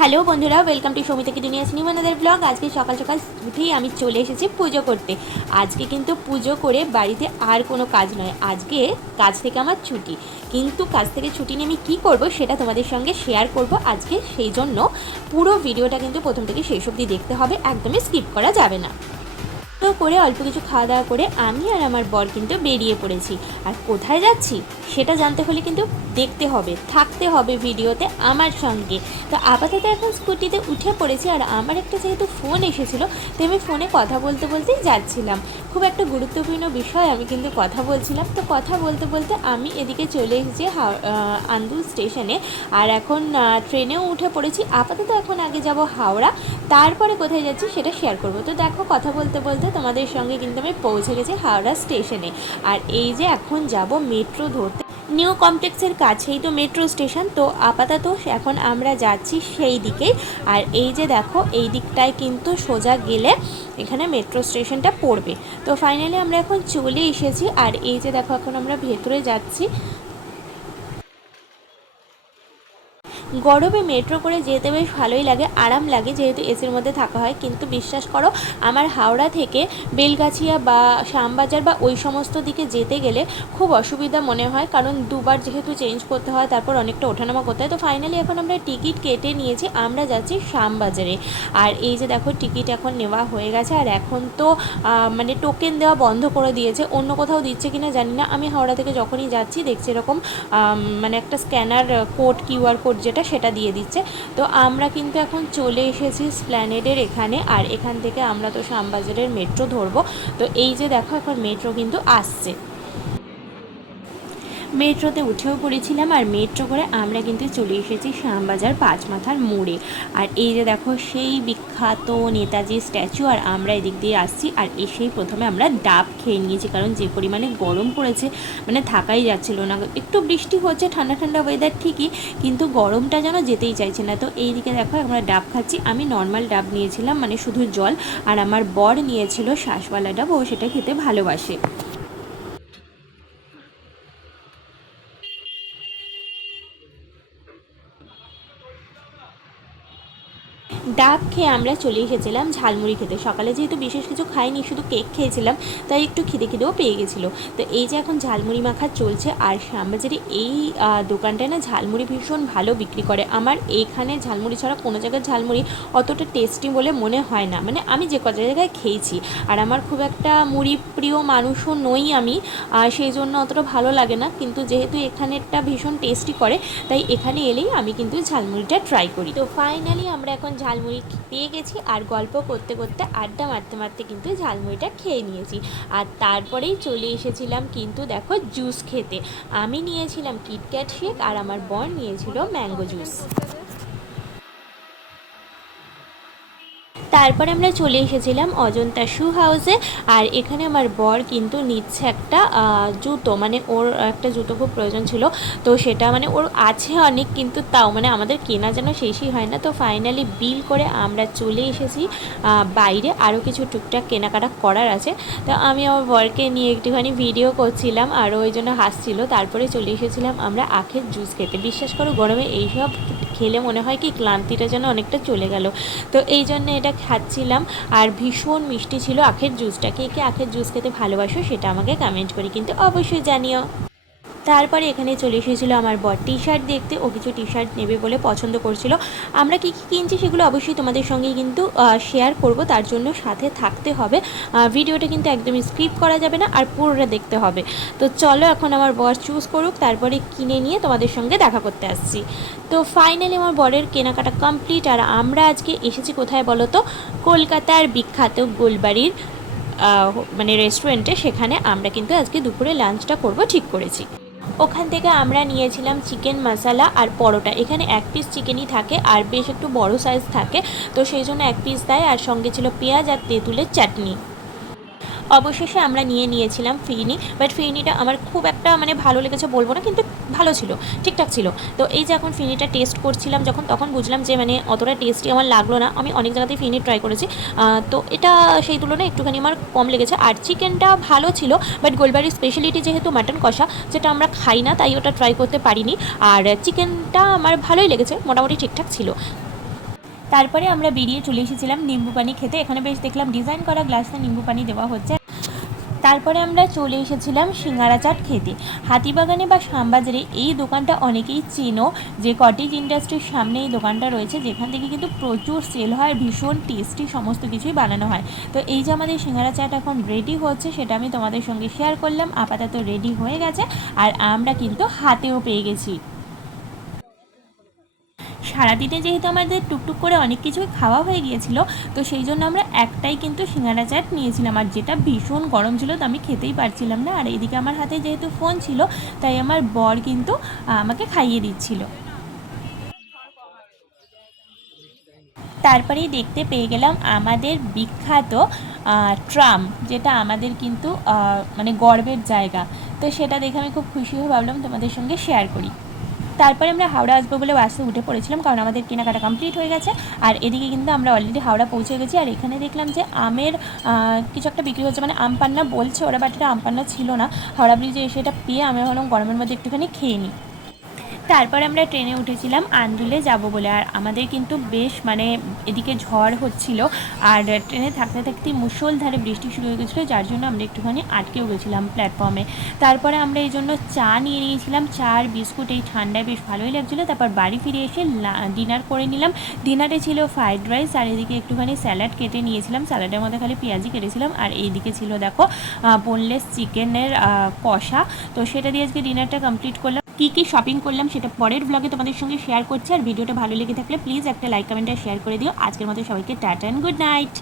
Hello বন্ধুরা welcome to Samita কিডিনিয়া সিনেমানাদের ব্লগ আজকে সকাল সকাল উঠেই আমি চলে এসেছি পুজো করতে। আজকে কিন্তু পুজো করে বাড়িতে আর কোনো কাজ নয়। আজকে কাজ থেকে আমার ছুটি। কিন্তু কাজ থেকে ছুটি নিয়ে আমি কী করব সেটা তোমাদের সঙ্গে শেয়ার করব আজকে। সেই জন্য পুরো ভিডিওটা কিন্তু প্রথম থেকে শেষ অবধি দেখতে হবে, একদমই স্কিপ করা যাবে না। তো করে অল্প কিছু খাওয়া দাওয়া করে আমি আর আমার বর কিন্তু বেরিয়ে পড়েছি। আর কোথায় যাচ্ছি সেটা জানতে হলে কিন্তু দেখতে হবে, থাকতে হবে ভিডিওতে আমার সঙ্গে। তো আপাতত এখন স্কুটিতে উঠে পড়েছি আর আমার একটা যেহেতু ফোন এসেছিল, তো আমি ফোনে কথা বলতে বলতেই যাচ্ছিলাম। খুব একটা গুরুত্বপূর্ণ বিষয় আমি কিন্তু কথা বলছিলাম। তো কথা বলতে বলতে আমি এদিকে চলে এসেছি আন্দুল স্টেশনে। আর এখন ট্রেনেও উঠে পড়েছি। আপাতত এখন আগে যাব হাওড়া, তারপরে কোথায় যাচ্ছি সেটা শেয়ার করব। তো দেখো কথা বলতে বলতে তোমাদের সঙ্গে কিন্তু আমি পৌঁছে গেছি হাওড়া স্টেশনে। আর এই যে এখন যাব মেট্রো ধরতে, নিউ কমপ্লেক্সের কাছেই তো মেট্রো স্টেশন, তো আপাতত এখন আমরা যাচ্ছি সেই দিকেই। আর এই যে দেখো, এই দিকটায় কিন্তু সোজা গেলে এখানে মেট্রো স্টেশনটা পড়বে। তো ফাইনালি আমরা এখন চলে এসেছি, আর এই যে দেখো, এখন আমরা ভেতরে যাচ্ছি। গরমে মেট্রো করে যেতে বেশ ভালোই লাগে, আরাম লাগে যেহেতু এসির মধ্যে থাকা হয়। কিন্তু বিশ্বাস করো, আমার হাওড়া থেকে বেলগাছিয়া বা শ্যামবাজার বা ওই সমস্ত দিকে যেতে গেলে খুব অসুবিধা মনে হয়। কারণ দুবার যেহেতু চেঞ্জ করতে হয়, তারপর অনেকটা ওঠানামা করতে হয়। তো ফাইনালি এখন আমরা টিকিট কেটে নিয়েছি, আমরা যাচ্ছি শ্যামবাজারে। আর এই যে দেখো টিকিট এখন নেওয়া হয়ে গেছে। আর এখন তো মানে টোকেন দেওয়া বন্ধ করে দিয়েছে। অন্য কোথাও দিচ্ছে কিনা জানি না। আমি হাওড়া থেকে যখনই যাচ্ছি, দেখছি এরকম মানে একটা স্ক্যানার কোড কিউআর কোড যেটা সেটা দিয়ে দিচ্ছে। তো আমরা কিন্তু এখন চলে এসেছি স্প্ল্যানেডের এখানে, আর এখান থেকে আমরা তো শ্যামবাজারের মেট্রো ধরবো। তো এই যে দেখো, এখন মেট্রো কিন্তু আসছে। মেট্রোতে উঠেও পড়েছিলাম আর মেট্রো করে আমরা কিন্তু চলে এসেছি শ্যামবাজার পাঁচ মাথার মোড়ে। আর এই যে দেখো, সেই বিখ্যাত নেতাজি স্ট্যাচু আর আমরা এদিক দিয়ে আসছি আর এসেই প্রথমে আমরা ডাব খেয়ে নিয়েছি, কারণ যে পরিমাণে গরম পড়েছে মানে থাকাই যাচ্ছিল না। একটু বৃষ্টি হচ্ছে, ঠান্ডা ঠান্ডা ওয়েদার ঠিকই, কিন্তু গরমটা যেন যেতেই চাইছে না। তো এই দিকে দেখো, আমরা ডাব খাচ্ছি। আমি নর্মাল ডাব নিয়েছিলাম মানে শুধু জল, আর আমার বর নিয়েছিল শ্বাসওয়ালা ডাব, ও সেটা খেতে ভালোবাসে। ডাব খেয়ে আমরা চলে এসেছিলাম ঝালমুড়ি খেতে। সকালে যেহেতু বিশেষ কিছু খাইনি, শুধু কেক খেয়েছিলাম, তাই একটু খিদে খিদেও পেয়ে গেছিল। তো এই যে এখন ঝালমুড়ি মাখা চলছে, আর শ্যামবাজারে এই দোকানটায় না ঝালমুড়ি ভীষণ ভালো বিক্রি করে। আমার এইখানে ঝালমুড়ি ছাড়া কোনো জায়গায় ঝালমুড়ি অতটা টেস্টি বলে মনে হয় না। মানে আমি যে কটা জায়গায় খেয়েছি, আর আমার খুব একটা মুড়ি প্রিয় মানুষও নই আমি সেই জন্য অতটা ভালো লাগে না। কিন্তু যেহেতু এখানেরটা ভীষণ টেস্টি করে, তাই এখানে এলেই আমি কিন্তু ঝালমুড়িটা ট্রাই করি। তো ফাইনালি আমরা এখন ঝালমুড়ি পেয়ে গেছি আর গল্প করতে করতে আড্ডা মারতে মারতে কিন্তু ঝালমুড়িটা খেয়ে নিয়েছি। আর তারপরেই চলে এসেছিলাম কিন্তু দেখো জুস খেতে। আমি নিয়েছিলাম কিটক্যাট শেক আর আমার বর নিয়েছিল ম্যাঙ্গো জুস। তারপরে আমরা চলে এসেছিলাম অজন্তা শু হাউসে, আর এখানে আমার বর কিন্তু নিচ্ছে একটা জুতো মানে ওর একটা জুতো খুব প্রয়োজন ছিল। তো সেটা মানে ওর আছে অনেক, কিন্তু তাও মানে আমাদের কেনা যেন শেষই হয় না। তো ফাইনালি বিল করে আমরা চলে এসেছি বাইরে আরও কিছু টুকটাক কেনাকাটা করার আছে। তো আমি আমার বরকে নিয়ে একটুখানি ভিডিও করছিলাম, আর ওই জন্য হাসছিল। তারপরে চলে এসেছিলাম আমরা আখের জুস খেতে। বিশ্বাস করো গরমে এইসব খেলে মনে হয় কি ক্লান্তিটা যেন অনেকটা চলে গেল। তো এই জন্য এটা খাচ্ছিলাম। আর ভীষণ মিষ্টি ছিল আখের জুসটা কে কে আখের জুস খেতে ভালোবাসো সেটা আমাকে কমেন্ট করে কিন্তু অবশ্যই জানিও। তারপরে এখানে চলে এসেছিল আমার বর। টি শার্ট দেখতে ও কিছু টি শার্ট নেবে বলে পছন্দ করছিল। আমরা কী কী কিনছি সেগুলো অবশ্যই তোমাদের সঙ্গে কিন্তু শেয়ার করব। তার জন্য সাথে থাকতে হবে। ভিডিওটা কিন্তু একদমই স্কিপ করা যাবে না, আর পুরোটা দেখতে হবে। তো চলো এখন আমার বর চুজ করুক, তারপরে কিনে নিয়ে তোমাদের সঙ্গে দেখা করতে আসছি। তো ফাইনালি আমার বরের কেনাকাটা কমপ্লিট আর আমরা আজকে এসেছি কোথায় বলো তো? কলকাতার বিখ্যাত গোলবাড়ির মানে রেস্টুরেন্টে সেখানে আমরা কিন্তু আজকে দুপুরে লাঞ্চটা করব, ঠিক করেছি। ওখান থেকে আমরা নিয়েছিলাম চিকেন মশালা আর পরোটা। এখানে এক পিস চিকেনই থাকে আর বেশ একটু বড় সাইজ থাকে, তো সেই জন্য এক পিস দেয় আর সঙ্গে ছিল পেঁয়াজ আর তেঁতুলের চাটনি। অবশেষে আমরা নিয়ে নিয়েছিলাম ফিরনি বাট ফিরনিটা আমার খুব একটা মানে ভালো লেগেছে বলব না, কিন্তু ভালো ছিল, ঠিকঠাক ছিল। তো এই যে এখন ফিরনিটা টেস্ট করছিলাম যখন, তখন বুঝলাম যে মানে অতটা টেস্টি আমার লাগল না। আমি অনেক জায়গাতেই ফিরনি ট্রাই করেছি। তো এটা সেই তুলনায় একটুখানি আমার কম লেগেছে। আর চিকেনটা ভালো ছিল বাট গোলবাড়ির স্পেশালিটি যেহেতু মাটন কষা যেটা আমরা খাই না, তাই ওটা ট্রাই করতে পারিনি। আর চিকেনটা আমার ভালোই লেগেছে, মোটামুটি ঠিকঠাক ছিল। তারপরে আমরা বেরিয়ে চলে এসেছিলাম নিম্বু পানি খেতে। এখানে বেশ দেখলাম ডিজাইন করা গ্লাসে নিম্বু পানি দেওয়া হচ্ছে। তারপরে আমরা চলে এসেছিলাম সিঙ্গারা চাট খেতে। হাতিবাগানে বা শ্যামবাজারে এই দোকানটা অনেকেই চেনো, যে কটেজ ইন্ডাস্ট্রির সামনে এই দোকানটা রয়েছে, যেখান থেকে কিন্তু প্রচুর সেল হয়, ভীষণ টেস্টি সমস্ত কিছুই বানানো হয়। তো এই যে আমাদের সিঙ্গারা চাট এখন রেডি হচ্ছে, সেটা আমি তোমাদের সঙ্গে শেয়ার করলাম। আপাতত রেডি হয়ে গেছে, আর আমরা কিন্তু হাতেও পেয়ে গেছি। সারাদিনে যেহেতু আমাদের টুকটুক করে অনেক কিছুই খাওয়া হয়ে গিয়েছিল, তো সেই জন্য আমরা একটাই কিন্তু সিঙ্গারা চাট নিয়েছিলাম। আর যেটা ভীষণ গরম ছিল তো আমি খেতেই পারছিলাম না। আর এইদিকে আমার হাতে যেহেতু ফোন ছিল, তাই আমার বর কিন্তু আমাকে খাইয়ে দিচ্ছিল। তারপরেই দেখতে পেয়ে গেলাম আমাদের বিখ্যাত ট্রাম, যেটা আমাদের কিন্তু মানে গর্বের জায়গা। তো সেটা দেখে আমি খুব খুশি হয়ে ভাবলাম তোমাদের সঙ্গে শেয়ার করি। তারপরে আমরা হাওড়া আসব বলে বাসে উঠে পড়েছিলাম, কারণ আমাদের কেনাকাটা কমপ্লিট হয়ে গেছে। আর এদিকে কিন্তু আমরা অলরেডি হাওড়া পৌঁছে গেছি, আর এখানে দেখলাম যে আমের কিছু একটা বিক্রি হচ্ছে। মানে আম পান্না বলছে ওরা বাট এটা আম পান্না ছিল না। হাওড়া ব্রিজে এসে এটা পেয়ে আমি ভাবলাম গরমের মধ্যে একটুখানি খেয়ে নিই। তারপর আমরা ট্রেনে উঠেছিলাম, আন্দুলে যাব বলে। আর আমাদের কিন্তু বেশ মানে এদিকে ঝড় হচ্ছিল। আর ট্রেনে থাকতে থাকতেই মুষলধারে বৃষ্টি শুরু হয়ে গেছিল, যার জন্য আমরা একটুখানি আটকেও গেছিলাম প্ল্যাটফর্মে তারপরে আমরা এই জন্য চা নিয়ে নিয়েছিলাম চা আর বিস্কুট এই ঠান্ডায় বেশ ভালোই লাগছিল। তারপর বাড়ি ফিরে এসে ডিনার করে নিলাম। ডিনারে ছিল ফ্রাইড রাইস আর এদিকে একটুখানি স্যালাড কেটে নিয়েছিলাম। স্যালাডের মধ্যে খালি পেঁয়াজি কেটেছিলাম। আর এইদিকে ছিল দেখো বোনলেস চিকেনের কষা। তো সেটা দিয়ে আজকে ডিনারটা কমপ্লিট করলাম। কী কী শপিং করলাম সেটা পরের ব্লগে তোমাদের সঙ্গে শেয়ার করছি। আর ভিডিওটা ভালো লেগে থাকলে প্লিজ একটা লাইক কমেন্ট আর শেয়ার করে দিও। আজকের মতো সবাইকে টাটা অ্যান্ড গুড নাইট